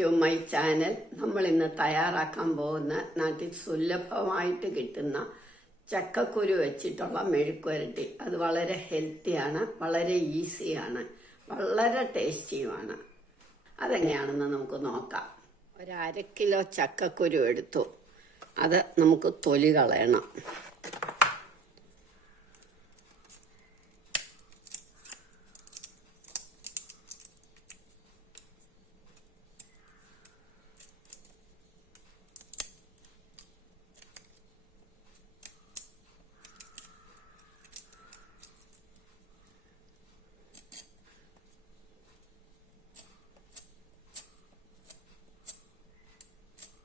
To my channel. നമ്മൾ ഇന്ന് തയ്യാറാക്കാൻ പോകുന്ന നാട്ടിൽ സുലഭമായിട്ട് കിട്ടുന്ന ചക്കക്കുരു വെച്ചിട്ടുള്ള മെഴുക്കുവരട്ടി. അത് വളരെ ഹെൽത്തിയാണ്, വളരെ ഈസിയാണ്, വളരെ ടേസ്റ്റിയുമാണ്. അതെങ്ങനെയാണെന്ന് നമുക്ക് നോക്കാം. ഒരു 1/2 കിലോ ചക്കക്കുരു എടുത്തു. അത് നമുക്ക് തൊലി കളയണം.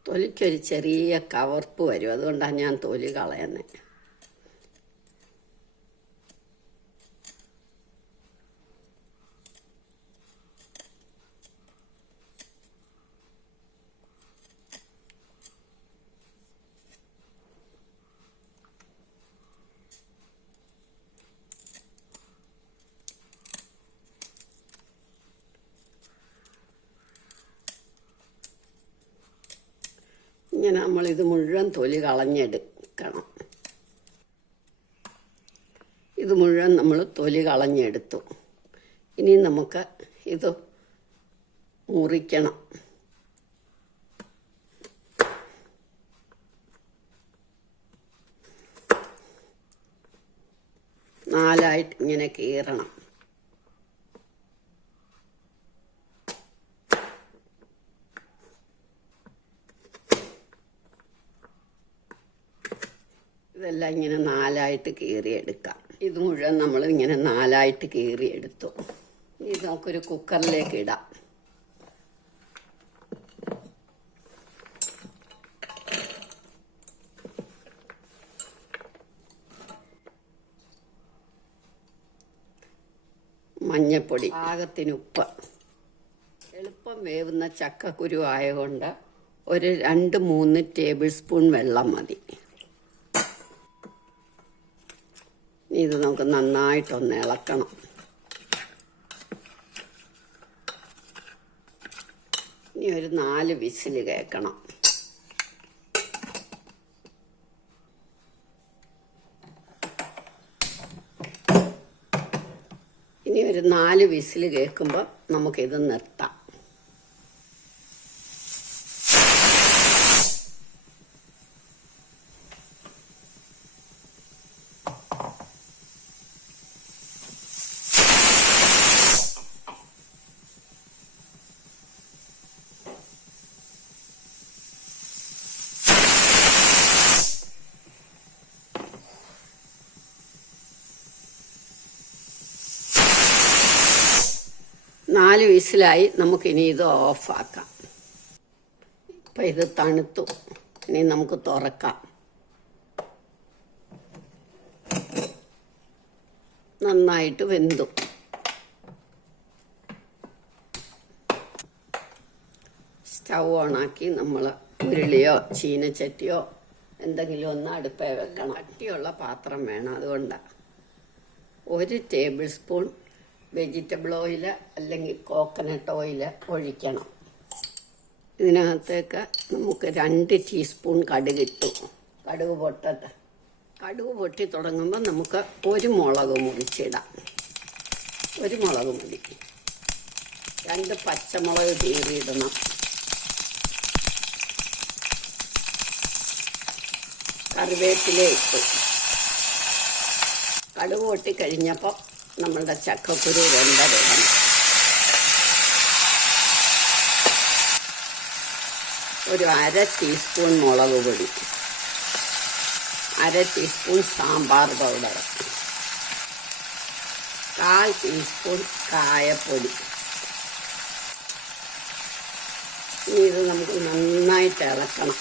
തൊലിക്കൊരു ചെറിയ കവർപ്പ് വരും, അതുകൊണ്ടാണ് ഞാൻ തൊലി കളയുന്നത്. ഇങ്ങനെ നമ്മളിത് മുഴുവൻ തൊലി കളഞ്ഞെടുക്കണം. ഇത് മുഴുവൻ നമ്മൾ തൊലി കളഞ്ഞെടുത്തു. ഇനി നമുക്ക് ഇത് മുറിക്കണം. നാലായിട്ട് ഇങ്ങനെ കീറണം. ഇതെല്ലാം ഇങ്ങനെ നാലായിട്ട് കീറിയെടുക്കാം. ഇത് മുഴുവൻ നമ്മൾ ഇങ്ങനെ നാലായിട്ട് കീറിയെടുത്തു. ഇത് നമുക്കൊരു കുക്കറിലേക്ക് ഇടാം. മഞ്ഞൾപ്പൊടി, പാകത്തിന് ഉപ്പ്. എളുപ്പം വേവുന്ന ചക്കക്കുരു ആയതുകൊണ്ട് ഒരു 2-3 ടേബിൾ സ്പൂൺ വെള്ളം മതി. ഇത് നമുക്ക് നന്നായിട്ടൊന്ന് ഇളക്കണം. ഇനി ഒരു 4 വിസിൽ കേൾക്കണം. ഇനി ഒരു 4 വിസിൽ കേൾക്കുമ്പോൾ നമുക്കിത് നിർത്താം. നാല് വിസിലായി. നമുക്കിനി ഇത് ഓഫാക്കാം. ഇപ്പം ഇത് തണുത്തു. ഇനി നമുക്ക് തുറക്കാം. നന്നായിട്ട് വെന്തു. സ്റ്റൗ ഓണാക്കി നമ്മൾ ഉരുളിയോ ചീനച്ചട്ടിയോ എന്തെങ്കിലും ഒന്ന് അടുപ്പേ വെക്കണം. കട്ടിയുള്ള പാത്രം വേണം. അതുകൊണ്ടാണ് 1 ടേബിൾ സ്പൂൺ വെജിറ്റബിൾ ഓയിൽ അല്ലെങ്കിൽ കോക്കനട്ട് ഓയിൽ ഒഴിക്കണം. ഇതിനകത്തേക്ക് നമുക്ക് 2 ടീസ്പൂൺ കടുക് ഇട്ടു. കടുക് പൊട്ടട്ടെ. കടുക് പൊട്ടി തുടങ്ങുമ്പോൾ നമുക്ക് 1 മുളക് മുറിച്ചിടാം. 1 മുളക് മതി. 2 പച്ചമുളക് കീറിയിടണം. കറിവേപ്പില ഇട്ടു. കടുക് പൊട്ടി കഴിഞ്ഞപ്പോൾ നമ്മളുടെ ചക്കക്കുരു വെന്തരിടണം. ഒരു 1/2 ടീസ്പൂൺ മുളക് പൊടി, 1/2 ടീസ്പൂൺ സാമ്പാർ പൗഡർ, 1/4 ടീസ്പൂൺ കായപ്പൊടി. ഇനി ഇത് നമുക്ക് നന്നായിട്ട് ഇളക്കണം.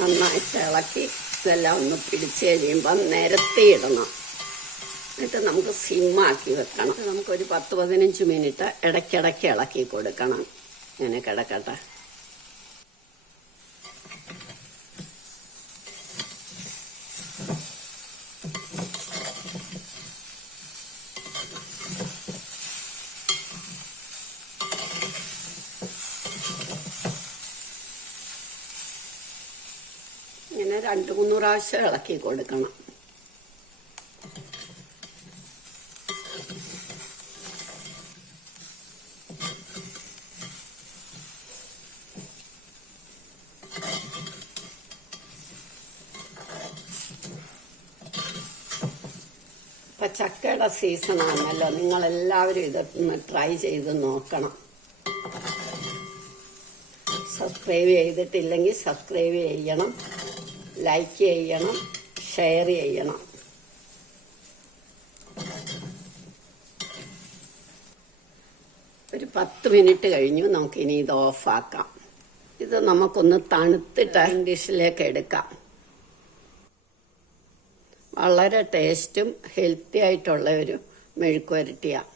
നന്നായിട്ട് ഇളക്കി ഇതെല്ലാം ഒന്ന് പിടിച്ച് കഴിയുമ്പം നിരത്തിയിടണം. എന്നിട്ട് നമുക്ക് സിമ്മാക്കി വെക്കണം. നമുക്കൊരു 10-15 മിനിറ്റ് ഇടയ്ക്കിടയ്ക്ക് ഇളക്കി കൊടുക്കണം. ഇങ്ങനെ കിടക്കട്ടെ. ഇങ്ങനെ 2-3 പ്രാവശ്യം ഇളക്കി കൊടുക്കണം. ഇപ്പം ചക്കയുടെ സീസണാണല്ലോ, നിങ്ങളെല്ലാവരും ഇതൊന്ന് ട്രൈ ചെയ്ത് നോക്കണം. സബ്സ്ക്രൈബ് ചെയ്തിട്ടില്ലെങ്കിൽ സബ്സ്ക്രൈബ് ചെയ്യണം, ലൈക്ക് ചെയ്യണം, ഷെയർ ചെയ്യണം. ഒരു 10 മിനിറ്റ് കഴിഞ്ഞു. നമുക്കിനി ഇത് ഓഫാക്കാം. ഇത് നമുക്കൊന്ന് തണുത്തിട്ട് ഡിഷിലേക്ക് എടുക്കാം. വളരെ ടേസ്റ്റും ഹെൽത്തി ആയിട്ടുള്ള ഒരു മെഴുക്കുവരട്ടിയാണ്.